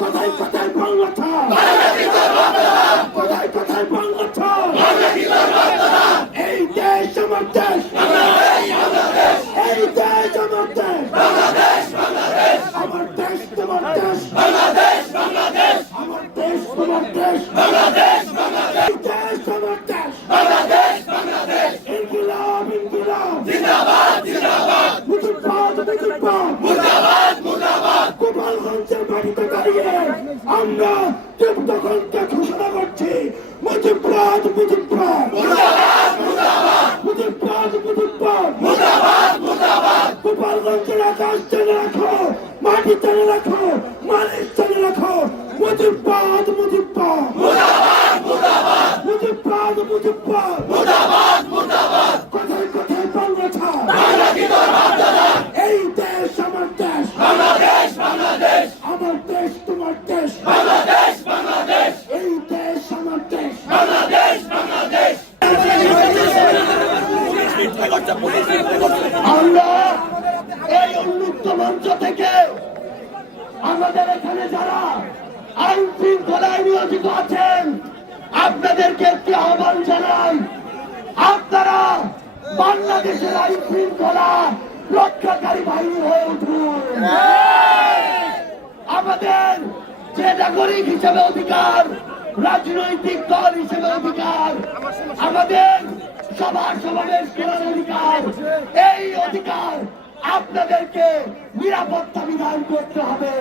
কোথায় কোথায় বাংলা ছাড়, কোথায় কোথায় বাংলা ছাড়। এই দেশ আমার দেশ, এই দেশ আমার দেশ, আমার দেশ তোমার দেশ, আমার দেশ তোমার দেশ, এই দেশ আমার দেশ। ইনকিলাব ইনকিলাব, মুজিবাদ মুজিবাদ, গোপালগঞ্জের মাটিতে দাঁড়িয়ে আমরা দেবদখলকে ঘোষণা করছি। মুজিবাদ মুজিবাদ, মুজিবাদ মুজিবাদ, গোপালগঞ্জের আকাশ টেনে রাখো, মাটি টেনে রাখো, মানুষ টেনে রাখো। মুজিবাদ মুজিবাদ, মুজিবাদ মুজিবাদ, কোথায় কোথায় বাংলা ছাড়। এই দেশ আমার দেশ, আমার দেশ তোমার দেশ, এই দেশ আমার দেশ। আমরা এই উন্মুক্ত মঞ্চ থেকে আমাদের এখানে যারা আইন শৃঙ্খলায় নিয়োজিত আছেন আপনাদেরকে একটি আহ্বান জানাই, আপনারা বাংলাদেশের আইন শৃঙ্খলা রক্ষাকারী বাহিনী হয়ে উঠুন। আমাদের যে নাগরিক হিসেবে অধিকার, রাজনৈতিক দল হিসেবে অধিকার, আমাদের সভা সমাবেশ করার অধিকার, এই অধিকার আপনাদেরকে নিরাপত্তা বিধান করতে হবে।